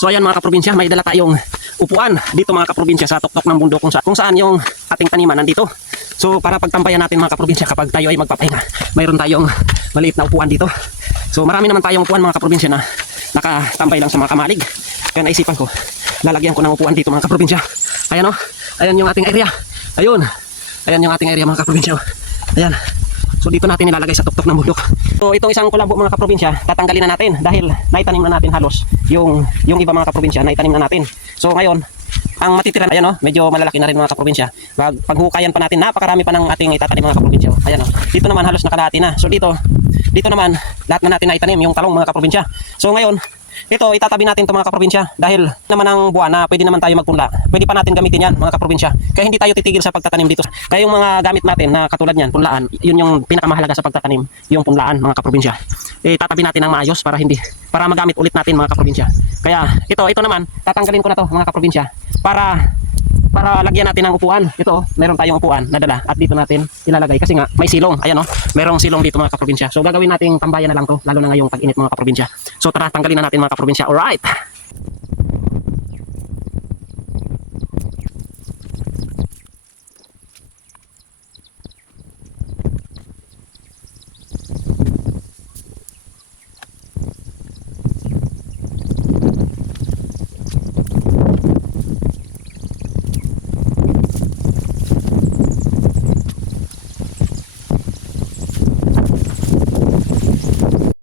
So ayan mga kaprobinsya, may dala tayong upuan dito mga kaprobinsya sa tuktok ng bundok kung saan yung ating taniman nandito. So para pagtampayan natin mga kaprobinsya kapag tayo ay magpapahinga, mayroon tayong maliit na upuan dito. So marami naman tayong upuan mga kaprobinsya na nakatambay lang sa mga kamalig. Kaya naisipan ko, lalagyan ko ng upuan dito mga kaprobinsya. Ayan o, ayan yung ating area. Ayun, ayan yung ating area mga kaprobinsya. Ayan. So dito natin nilalagay sa tuktok ng bundok. So itong isang kulambo mga kaprobinsya, tatanggalin na natin dahil naitanim na natin halos yung iba mga kaprobinsya, naitanim na natin. So ngayon, ang matitira, ayan o, medyo malalaki na rin mga kaprobinsya. Paghukayan pa natin, napakarami pa ng ating itatanim mga kaprobinsya. Ayan o, dito naman halos nakalahati na. So dito naman, lahat na natin naitanim yung talong mga kaprobinsya. So ngayon, ito itatabi natin ito mga kaprobinsya dahil naman ang buwan na pwede naman tayo magpunla. Pwede pa natin gamitin yan mga kaprobinsya. Kaya hindi tayo titigil sa pagtatanim dito. Kaya yung mga gamit natin na katulad niyan, punlaan, yun yung pinakamahalaga sa pagtatanim, yung punlaan mga kaprobinsya. Tatabi natin ng maayos para magamit ulit natin mga kaprobinsya. Kaya ito naman, tatanggalin ko na to mga kaprobinsya para lagyan natin ng upuan. Ito, meron tayong upuan na dala at dito natin ilalagay kasi nga may silong. Ayan o, merong silong dito mga kaprobinsya. So gagawin nating tambayan na lang to, lalo na ngayong tag-init mga kaprobinsya. So tara, tanggalin na natin mga kaprobinsya. Alright!